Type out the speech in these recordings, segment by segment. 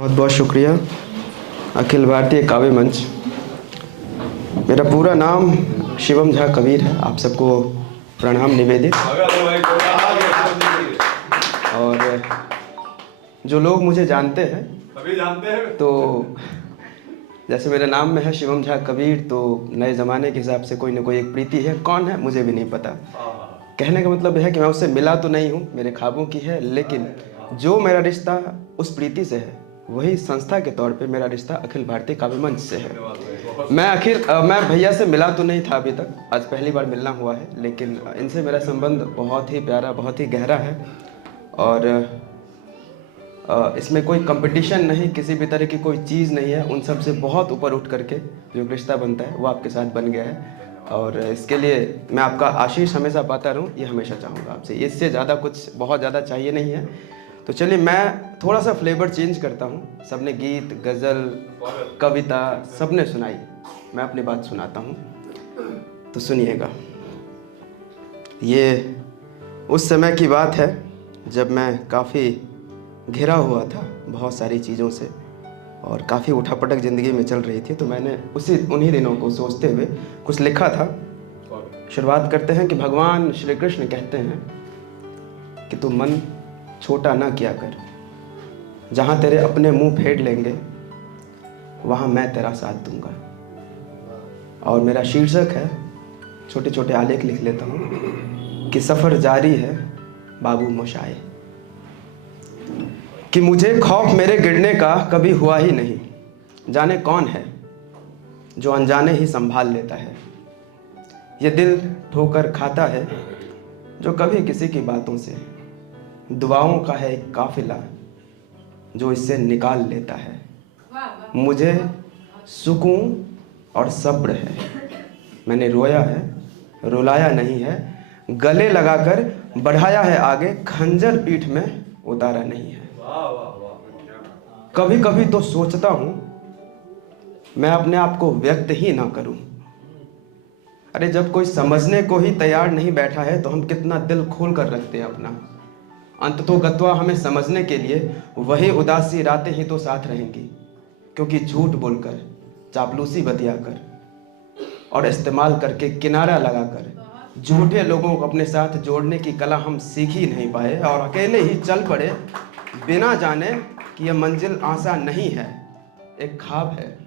बहुत बहुत शुक्रिया अखिल भारतीय काव्य मंच। मेरा पूरा नाम शिवम झा कबीर है। आप सबको प्रणाम निवेदित। और जो लोग मुझे जानते हैं तो जैसे मेरे नाम में है शिवम झा कबीर, तो नए ज़माने के हिसाब से कोई ना कोई एक प्रीति है। कौन है मुझे भी नहीं पता। कहने का मतलब है कि मैं उससे मिला तो नहीं हूँ, मेरे ख्वाबों की है, लेकिन जो मेरा रिश्ता उस प्रीति से है वही संस्था के तौर पे मेरा रिश्ता अखिल भारतीय काव्य मंच से है। मैं भैया से मिला तो नहीं था अभी तक, आज पहली बार मिलना हुआ है, लेकिन इनसे मेरा संबंध बहुत ही प्यारा, बहुत ही गहरा है। और इसमें कोई कंपटीशन नहीं, किसी भी तरह की कोई चीज़ नहीं है। उन सब से बहुत ऊपर उठ करके जो रिश्ता बनता है वो आपके साथ बन गया है, और इसके लिए मैं आपका आशीष हमेशा पाता रहूं, ये हमेशा चाहूँगा आपसे। इससे ज़्यादा कुछ बहुत ज़्यादा चाहिए नहीं है। तो चलिए मैं थोड़ा सा फ्लेवर चेंज करता हूँ। सबने गीत, गज़ल, कविता सबने सुनाई, मैं अपनी बात सुनाता हूँ, तो सुनिएगा। ये उस समय की बात है जब मैं काफ़ी घिरा हुआ था बहुत सारी चीज़ों से और काफ़ी उठापटक ज़िंदगी में चल रही थी। तो मैंने उन्हीं दिनों को सोचते हुए कुछ लिखा था। शुरुआत करते हैं कि भगवान श्री कृष्ण कहते हैं कि तू मन छोटा ना किया कर, जहाँ तेरे अपने मुंह फेर लेंगे वहाँ मैं तेरा साथ दूंगा। और मेरा शीर्षक है, छोटे छोटे आलेख लिख लेता हूँ, कि सफ़र जारी है बाबू मोशाए। कि मुझे खौफ मेरे गिरने का कभी हुआ ही नहीं, जाने कौन है जो अनजाने ही संभाल लेता है। ये दिल ठोकर खाता है जो कभी किसी की बातों से, दुआओं का है एक काफिला जो इससे निकाल लेता है। मुझे सुकून और सब्र है, मैंने रोया है, रुलाया नहीं है, गले लगाकर बढ़ाया है आगे, खंजर पीठ में उतारा नहीं है। कभी कभी तो सोचता हूँ मैं अपने आप को व्यक्त ही ना करूँ। अरे जब कोई समझने को ही तैयार नहीं बैठा है तो हम कितना दिल खोल कर रखते हैं अपना। अंततोगत्वा हमें समझने के लिए वही उदासी रातें ही तो साथ रहेंगी, क्योंकि झूठ बोलकर, चापलूसी बतियाकर और इस्तेमाल करके, किनारा लगाकर झूठे लोगों को अपने साथ जोड़ने की कला हम सीख ही नहीं पाए और अकेले ही चल पड़े बिना जाने कि यह मंजिल आसान नहीं है, एक ख्वाब है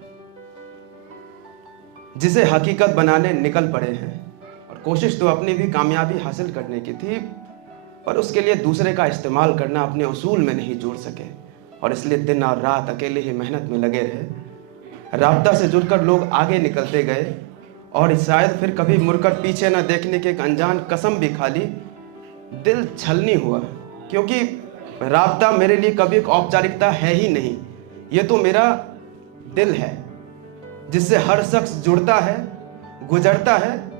जिसे हकीकत बनाने निकल पड़े हैं। और कोशिश तो अपनी भी कामयाबी हासिल करने की थी, पर उसके लिए दूसरे का इस्तेमाल करना अपने उसूल में नहीं जोड़ सके, और इसलिए दिन और रात अकेले ही मेहनत में लगे रहे। राब्ता से जुड़कर लोग आगे निकलते गए और शायद फिर कभी मुड़कर पीछे न देखने की एक अनजान कसम भी खा ली। दिल छलनी हुआ, क्योंकि राब्ता मेरे लिए कभी एक औपचारिकता है ही नहीं, ये तो मेरा दिल है जिससे हर शख्स जुड़ता है, गुजरता है।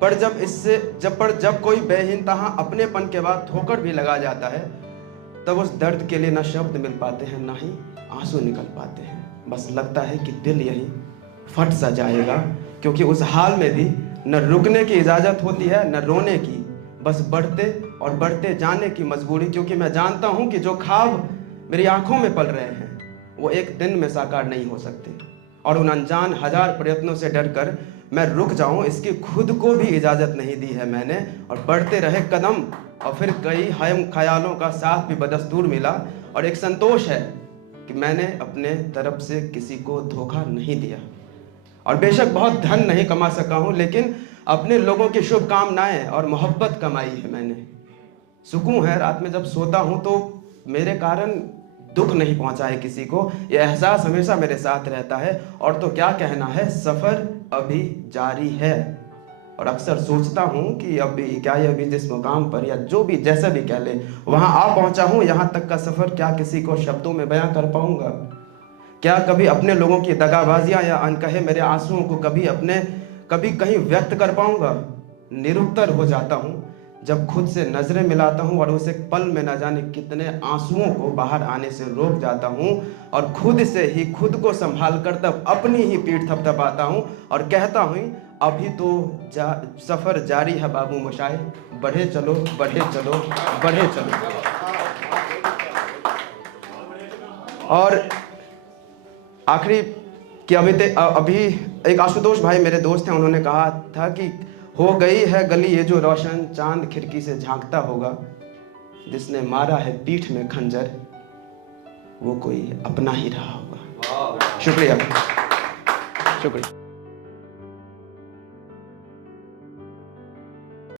पर जब कोई बेइंतहा अपनेपन के बाद ठोकर भी लगा जाता है, तब उस दर्द के लिए न शब्द मिल पाते हैं, ना ही आंसू निकल पाते हैं। बस लगता है कि दिल यही फट सा जाएगा, क्योंकि उस हाल में भी न रुकने की इजाज़त होती है न रोने की, बस बढ़ते और बढ़ते जाने की मजबूरी। क्योंकि मैं जानता हूँ कि जो ख्वाब मेरी आंखों में पल रहे हैं वो एक दिन में साकार नहीं हो सकते, और उन अनजान हजार प्रयत्नों से डरकर मैं रुक जाऊं इसकी खुद को भी इजाज़त नहीं दी है मैंने। और बढ़ते रहे कदम, और फिर कई हयम ख्यालों का साथ भी बदस्तूर मिला, और एक संतोष है कि मैंने अपने तरफ से किसी को धोखा नहीं दिया। और बेशक बहुत धन नहीं कमा सका हूँ, लेकिन अपने लोगों की शुभकामनाएं और मोहब्बत कमाई है मैंने। सुकून है रात में जब सोता हूँ तो मेरे कारण दुख नहीं पहुंचा है किसी को, यह एहसास हमेशा मेरे साथ रहता है। और तो क्या कहना है, सफ़र अभी जारी है। और अक्सर सोचता हूँ कि अभी क्या ये अभी जिस मुकाम पर, या जो भी जैसा भी कह ले, वहाँ आ पहुँचा हूँ, यहाँ तक का सफ़र क्या किसी को शब्दों में बयां कर पाऊँगा? क्या कभी अपने लोगों की दगाबाजियाँ या अनकहे मेरे आंसुओं को कभी कहीं व्यक्त कर पाऊँगा? निरुत्तर हो जाता हूँ जब खुद से नजरें मिलाता हूँ, और उस एक पल में न जाने कितने आंसुओं को बाहर आने से रोक जाता हूँ, और खुद से ही खुद को संभाल कर तब अपनी ही पीठ थपथपाता हूँ और कहता हूँ, अभी तो सफ़र जारी है बाबू मोशाए, बढ़े चलो बढ़े चलो बढ़े चलो। और आखिरी कि अभी एक आशुतोष भाई मेरे दोस्त हैं, उन्होंने कहा था कि हो गई है गली ये जो रोशन, चांद खिड़की से झांकता होगा, जिसने मारा है पीठ में खंजर वो कोई अपना ही रहा होगा। शुक्रिया।